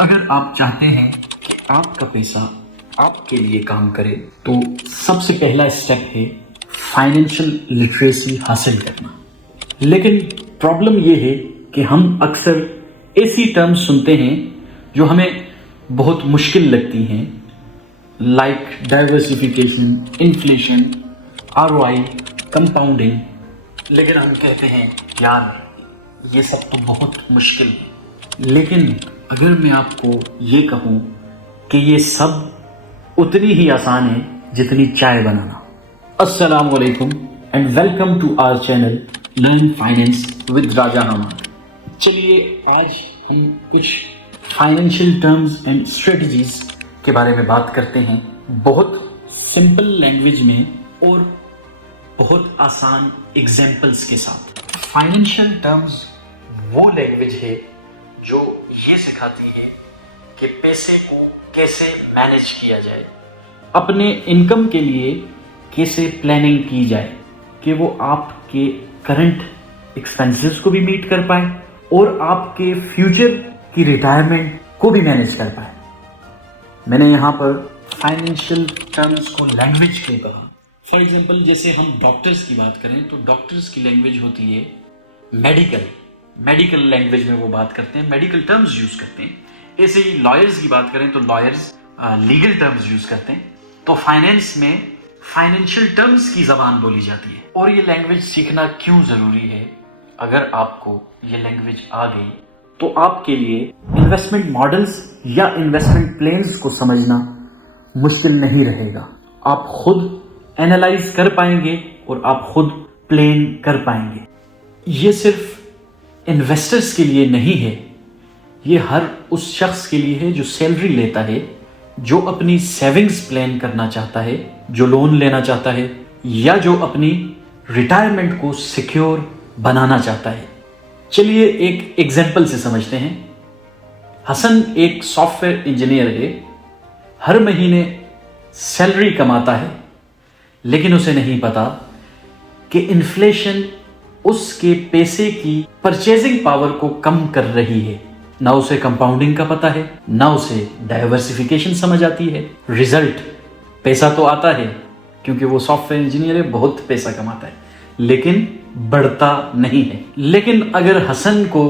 अगर आप चाहते हैं कि आपका पैसा आपके लिए काम करे तो सबसे पहला स्टेप है फाइनेंशियल लिटरेसी हासिल करना। लेकिन प्रॉब्लम यह है कि हम अक्सर ऐसी टर्म्स सुनते हैं जो हमें बहुत मुश्किल लगती हैं, like diversification, inflation, ROI, compounding. लेकिन हम कहते हैं यार ये सब तो बहुत मुश्किल है। लेकिन अगर मैं आपको ये कहूँ कि ये सब उतनी ही आसान है जितनी चाय बनाना। अस्सलाम वालेकुम and welcome to our channel learn finance with Raja Hammad. चलिए आज हम कुछ फाइनेंशियल टर्म्स एंड स्ट्रेटजीज के बारे में बात करते हैं, बहुत सिंपल लैंग्वेज में और बहुत आसान एग्जाम्पल्स के साथ। फाइनेंशियल टर्म्स वो लैंग्वेज है जो ये सिखाती है कि पैसे को कैसे मैनेज किया जाए, अपने इनकम के लिए कैसे प्लानिंग की जाए कि वो आपके करंट एक्सपेंसेस को भी मीट कर पाए और आपके फ्यूचर की रिटायरमेंट को भी मैनेज कर पाए। मैंने यहाँ पर फाइनेंशियल टर्म्स को लैंग्वेज क्यों कहा? फॉर एग्जाम्पल जैसे हम डॉक्टर्स की बात करें तो डॉक्टर्स की लैंग्वेज होती है मेडिकल लैंग्वेज में वो बात करते हैं, मेडिकल टर्म्स यूज करते हैं। ऐसे ही लॉयर्स की बात करें तो लॉयर्स लीगल टर्म्स यूज करते हैं। तो फाइनेंस में फाइनेंशियल टर्म्स की जबान बोली जाती है। और ये लैंग्वेज सीखना क्यों जरूरी है? अगर आपको ये लैंग्वेज आ गई तो आपके लिए इन्वेस्टमेंट मॉडल्स या इन्वेस्टमेंट प्लान्स को समझना मुश्किल नहीं रहेगा। आप खुद एनालाइज कर पाएंगे और आप खुद प्लान कर पाएंगे। ये सिर्फ इन्वेस्टर्स के लिए नहीं है, ये हर उस शख्स के लिए है जो सैलरी लेता है, जो अपनी सेविंग्स प्लान करना चाहता है, जो लोन लेना चाहता है या जो अपनी रिटायरमेंट को सिक्योर बनाना चाहता है। चलिए एक एग्जाम्पल से समझते हैं। हसन एक सॉफ्टवेयर इंजीनियर है, हर महीने सैलरी कमाता है, लेकिन उसे नहीं पता कि इन्फ्लेशन उसके पैसे की परचेजिंग पावर को कम कर रही है। ना उसे कंपाउंडिंग का पता है, ना उसे डाइवर्सिफिकेशन समझ आती है। रिजल्ट पैसा तो आता है क्योंकि वो सॉफ्टवेयर इंजीनियर है, बहुत पैसा कमाता है, लेकिन बढ़ता नहीं है। लेकिन अगर हसन को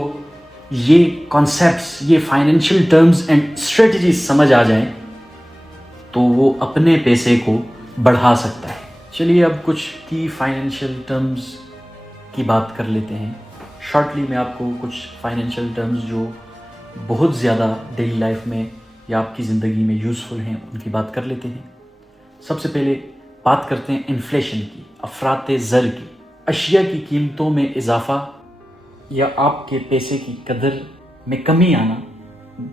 ये कॉन्सेप्ट्स, ये फाइनेंशियल टर्म्स एंड स्ट्रेटजीज समझ आ जाएं तो वो अपने पैसे को बढ़ा सकता है। चलिए अब कुछ की फाइनेंशियल टर्म्स की बात कर लेते हैं। शॉर्टली मैं आपको कुछ फाइनेंशियल टर्म्स जो बहुत ज़्यादा डेली लाइफ में या आपकी ज़िंदगी में यूज़फुल हैं उनकी बात कर लेते हैं। सबसे पहले बात करते हैं इन्फ्लेशन की, अफराते ज़र की। अशिया की कीमतों में इजाफा या आपके पैसे की कदर में कमी आना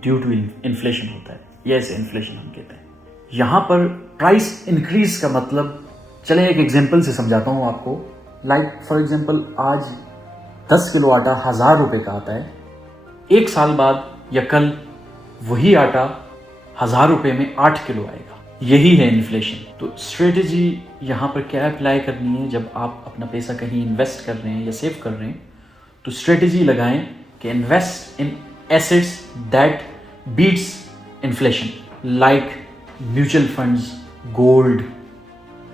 ड्यू टू इन्फ्लेशन होता है। यस, इन्फ्लेशन हम कहते हैं। यहाँ पर प्राइस इंक्रीज का मतलब, चलें एक एग्जांपल से समझाता हूँ आपको। लाइक फॉर एग्जांपल आज 10 किलो आटा 1000 रुपये का आता है, एक साल बाद या कल वही आटा 1000 रुपये में 8 किलो आएगा। यही है इन्फ्लेशन। तो स्ट्रेटजी यहाँ पर क्या अप्लाई करनी है? जब आप अपना पैसा कहीं इन्वेस्ट कर रहे हैं या सेव कर रहे हैं तो स्ट्रेटजी लगाएं कि invest in assets that beats inflation, like mutual funds, gold,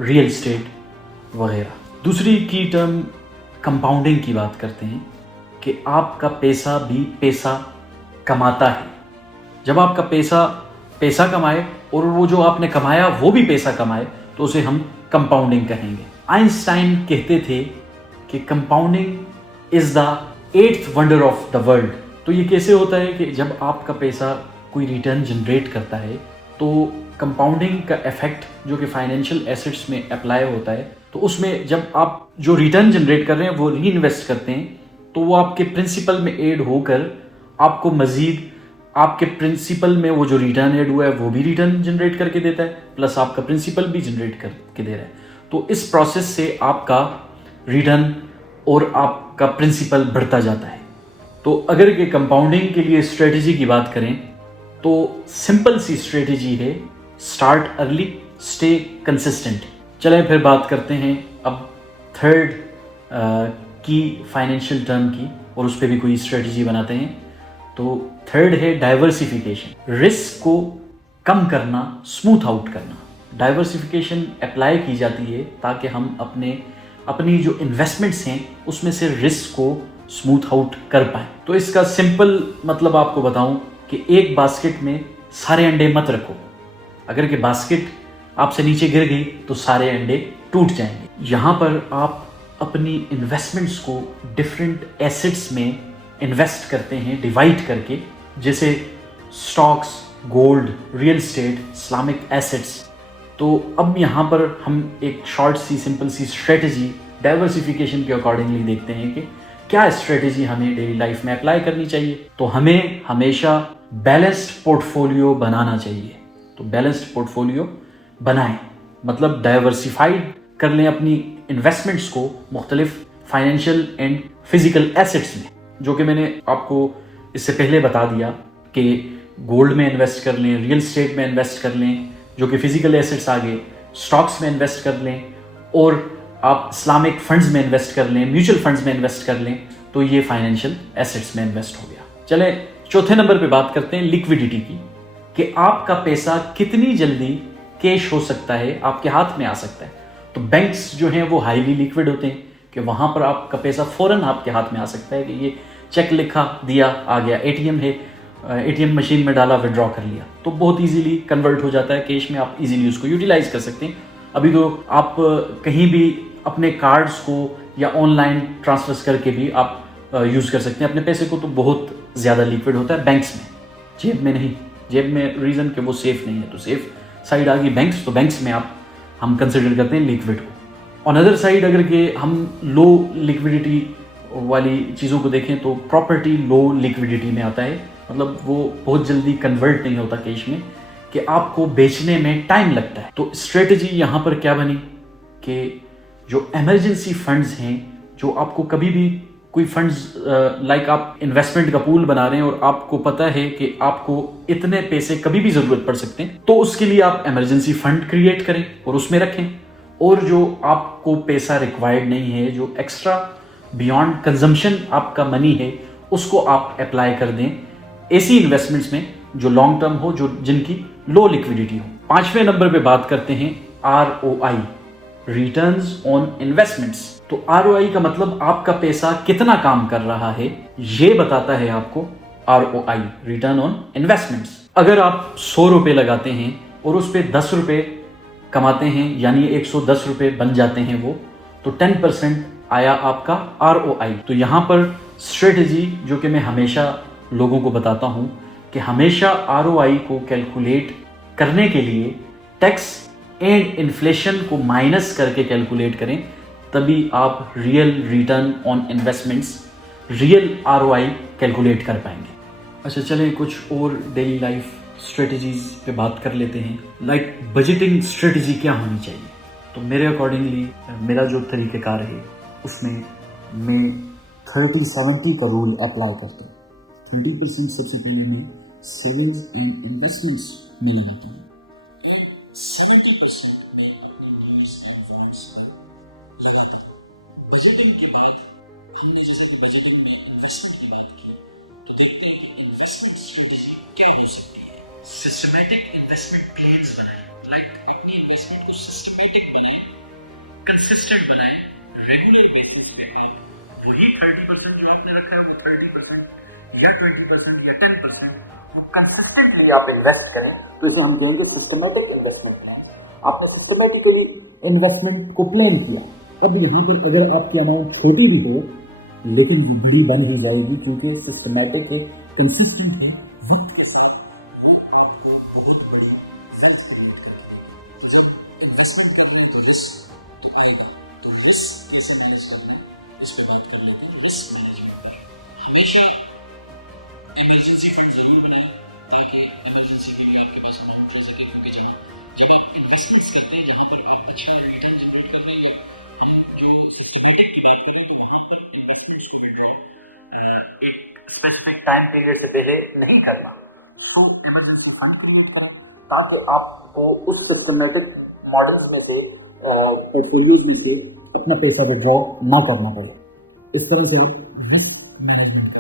real estate वगैरह। दूसरी की टर्म कंपाउंडिंग की बात करते हैं कि आपका पैसा भी पैसा कमाता है। जब आपका पैसा कमाए और वो जो आपने कमाया वो भी पैसा कमाए तो उसे हम कंपाउंडिंग कहेंगे। आइंस्टाइन कहते थे कि compounding is the 8th wonder of the world. तो ये कैसे होता है कि जब आपका पैसा कोई रिटर्न जनरेट करता है तो कंपाउंडिंग का इफेक्ट जो कि फाइनेंशियल एसेट्स में अप्लाई होता है, तो उसमें जब आप जो रिटर्न जनरेट कर रहे हैं वो री इन्वेस्ट करते हैं तो वो आपके प्रिंसिपल में ऐड होकर आपको मजीद आपके प्रिंसिपल में वो जो रिटर्न ऐड हुआ है वो भी रिटर्न जनरेट करके देता है, प्लस आपका प्रिंसिपल भी जनरेट करके दे रहा है। तो इस प्रोसेस से आपका रिटर्न और आपका प्रिंसिपल बढ़ता जाता है। तो अगर के कंपाउंडिंग के लिए स्ट्रेटजी की बात करें तो सिंपल सी स्ट्रेटजी है, स्टार्ट अर्ली, स्टे कंसिस्टेंट। चलें फिर बात करते हैं अब थर्ड की फाइनेंशियल टर्म की और उस पर भी कोई स्ट्रेटजी बनाते हैं। तो थर्ड है डाइवर्सिफिकेशन, रिस्क को कम करना, स्मूथ आउट करना। डाइवर्सिफिकेशन अप्लाई की जाती है ताकि हम अपनी जो इन्वेस्टमेंट्स हैं उसमें से रिस्क को स्मूथ आउट कर पाएं। तो इसका सिंपल मतलब आपको बताऊं कि एक बास्केट में सारे अंडे मत रखो। अगर के बास्केट आपसे नीचे गिर गई तो सारे अंडे टूट जाएंगे। यहाँ पर आप अपनी इन्वेस्टमेंट्स को डिफरेंट एसेट्स में इन्वेस्ट करते हैं डिवाइड करके, जैसे stocks, gold, real estate, Islamic assets. तो अब यहाँ पर हम एक शॉर्ट सी सिंपल सी स्ट्रेटजी डाइवर्सिफिकेशन के अकॉर्डिंगली देखते हैं कि क्या स्ट्रेटजी हमें डेली लाइफ में अप्लाई करनी चाहिए। तो हमें हमेशा बैलेंस्ड पोर्टफोलियो बनाना चाहिए। तो बैलेंस्ड पोर्टफोलियो बनाएं, मतलब डाइवर्सिफाइड कर लें अपनी इन्वेस्टमेंट्स को मुख्तलिफ फाइनेंशियल एंड फिजिकल एसेट्स में, जो कि मैंने आपको इससे पहले बता दिया कि गोल्ड में इन्वेस्ट कर लें, रियल एस्टेट में इन्वेस्ट कर लें जो कि फिजिकल एसेट्स आ गए, स्टॉक्स में इन्वेस्ट कर लें, और आप इस्लामिक फंड्स में इन्वेस्ट कर लें, म्यूचुअल फंड्स में इन्वेस्ट कर लें, तो ये फाइनेंशियल एसेट्स में इन्वेस्ट हो गया। चले चौथे नंबर पे बात करते हैं लिक्विडिटी की, कि आपका पैसा कितनी जल्दी कैश हो सकता है, आपके हाथ में आ सकता है। तो बैंक्स जो हैं वो हाईली लिक्विड होते हैं कि वहां पर आपका पैसा फौरन आपके हाथ में आ सकता है कि ये चेक लिखा दिया आ गया, एटीएम है, एटीएम मशीन में डाला, विड्रॉ कर लिया, तो बहुत इजीली कन्वर्ट हो जाता है कैश में, आप इजीली उसको यूटिलाइज कर सकते हैं। अभी तो आप कहीं भी अपने कार्ड्स को या ऑनलाइन ट्रांसफर्स करके भी आप यूज़ कर सकते हैं अपने पैसे को, तो बहुत ज़्यादा लिक्विड होता है बैंक्स में, जेब में नहीं। जेब में रीज़न कि वो सेफ़ नहीं है, तो सेफ साइड आ गई बैंक्स, तो बैंक्स में हम कंसिडर करते हैं लिक्विड को। ऑन अदर साइड अगर के हम लो लिक्विडिटी वाली चीज़ों को देखें तो प्रॉपर्टी लो लिक्विडिटी में आता है, मतलब वो बहुत जल्दी कन्वर्ट नहीं होता कैश में, कि आपको बेचने में टाइम लगता है। तो स्ट्रेटजी यहाँ पर क्या बनी कि जो इमरजेंसी फंड्स हैं, जो आपको कभी भी कोई फंड्स लाइक आप इन्वेस्टमेंट का पूल बना रहे हैं और आपको पता है कि आपको इतने पैसे कभी भी जरूरत पड़ सकते हैं, तो उसके लिए आप इमरजेंसी फंड क्रिएट करें और उसमें रखें। और जो आपको पैसा रिक्वायर्ड नहीं है, जो एक्स्ट्रा बियॉन्ड कंजम्पशन आपका मनी है, उसको आप अप्लाई कर दें ऐसी इन्वेस्टमेंट्स में जो लॉन्ग टर्म हो, जो जिनकी लो लिक्विडिटी हो। पांचवें नंबर पे बात करते हैं ROI, रिटर्न्स ऑन इन्वेस्टमेंट्स। तो ROI का मतलब आपका पैसा कितना काम कर रहा है, ये बताता है आपको ROI, रिटर्न ऑन इन्वेस्टमेंट्स। अगर आप 100 रुपए लगाते हैं और उस पर 10 रुपए कमाते हैं, यानी 110 रुपए बन जाते हैं वो, तो 10% आया आपका ROI। तो यहां पर स्ट्रेटजी जो कि मैं हमेशा लोगों को बताता हूं कि हमेशा ROI को कैलकुलेट करने के लिए टैक्स एंड इन्फ्लेशन को माइनस करके कैलकुलेट करें, तभी आप real return on investments, real ROI calculate कर पाएंगे। अच्छा चलें कुछ और डेली लाइफ स्ट्रेटजीज पे बात कर लेते हैं। लाइक बजटिंग स्ट्रेटजी क्या होनी चाहिए। तो मेरे अकॉर्डिंगली मेरा जो तरीक़ेकार है उसमें मैं 30-70 का रूल अप्लाई करता हूँ। 30% सबसे पहले मैं सेविंग्स एंड इन्वेस्टमेंट्स में लगाता हूँ, 70% मैं अपने नीड्स एंड वांट्स पर लगाता हूँ। बजटिंग के बाद हमने जैसे कि बजटिंग में इन्वेस्टमेंट की बात की, तो देखते हैं कि इन्वेस्टमेंट स्ट्रेटजी क्या हो सकती है। सिस्टमैटिक इन्वेस्टमेंट प्लान्स बनाएं, लाइक अपनी इन्वेस्टमेंट को सिस्टमैटिक बनाएं, कंसिस्टेंट बनाएं, रेगुलर बेसिस पे वही 30% जो आपने रखा है वो 30% या 20% या 10% कंसिस्टेंटली आप इन्वेस्ट करें, तो इसे हम कहेंगे सिस्टमैटिक इन्वेस्टमेंट। आपने सिस्टमैटिकली इन्वेस्टमेंट को प्लान किया, अब यहाँ पर अगर आपकी अमाउंट छोटी भी हो लेकिन वो बड़ी बन ही जाएगी, क्योंकि सिस्टमैटिक है, कंसिस्टेंट है, वक्त के साथ वो आपको बहुत बड़ी इन्वेस्टमेंट कर रहे हैं तो रिस्क तो आएगा। तो रिस्क कैसे मैनेज करना है इस पर बात कर लेते हैं। रिस्क मैनेजमेंट में हमेशा इमरजेंसी फंड जरूर बनाएं ताकि इमरजेंसी के लिए आपके पास अमाउंट रह सके, क्योंकि जब आप इन्वेस्टमेंट्स करते हैं जहाँ पर आप अच्छा रिटर्न जनरेट कर रहे हैं, हम जो सिस्टमैटिक की बात करें तो वहाँ पर इन्वेस्टमेंट्स को एक स्पेसिफिक टाइम पीरियड से पहले नहीं करना। सो इमरजेंसी फंड क्रिएट करें ताकि आपको उस सिस्टमैटिक मॉडल्स में से पोर्टफोलियो में से अपना पैसा विड्रॉ ना करना पड़े। इस तरह से आप रिस्क मैनेजमेंट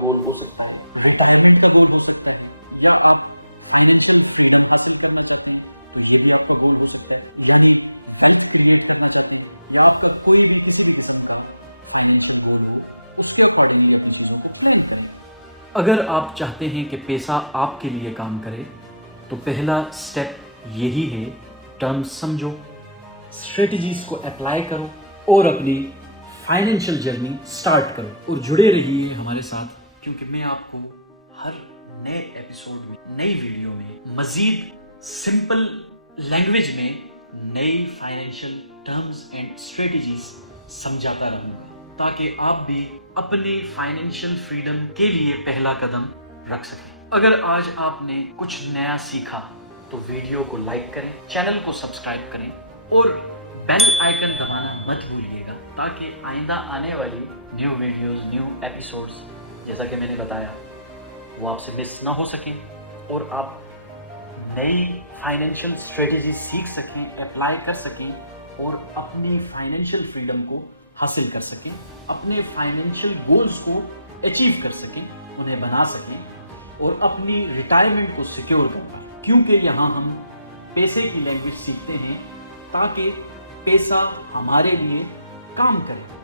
गोल हो सकता है, रिटायरमेंट का गोल हो सकता है, या आप फाइनेंशियल फ्रीडम हासिल करना चाहते हैं, ये भी आपका गोल हो सकता है। लेकिन लाइफ जनरेट करना चाहते हैं, या आपका कोई भी किसी भी अगर आप चाहते हैं कि पैसा आपके लिए काम करे, तो पहला स्टेप यही है, टर्म्स समझो, स्ट्रेटजीज को अप्लाई करो और अपनी फाइनेंशियल जर्नी स्टार्ट करो। और जुड़े रहिए हमारे साथ, क्योंकि मैं आपको हर नए एपिसोड में, नई वीडियो में मजीद सिंपल लैंग्वेज में नई फाइनेंशियल टर्म्स एंड स्ट्रेटजीज समझाता रहूंगा, ताकि आप भी अपने फाइनेंशियल फ्रीडम के लिए पहला कदम रख सकें। अगर आज आपने कुछ नया सीखा तो वीडियो को लाइक करें, चैनल को सब्सक्राइब करें और बेल आइकन दबाना मत भूलिएगा, ताकि आइंदा आने वाली न्यू वीडियोस, न्यू एपिसोड्स, जैसा कि मैंने बताया, वो आपसे मिस ना हो सकें और आप नई फाइनेंशियल स्ट्रेटजी सीख सकें, अप्लाई कर सकें और अपनी फाइनेंशियल फ्रीडम को हासिल कर सकें, अपने फाइनेंशियल गोल्स को अचीव कर सकें, उन्हें बना सकें और अपनी रिटायरमेंट को सिक्योर कर पाएं। क्योंकि यहाँ हम पैसे की लैंग्वेज सीखते हैं ताकि पैसा हमारे लिए काम करे।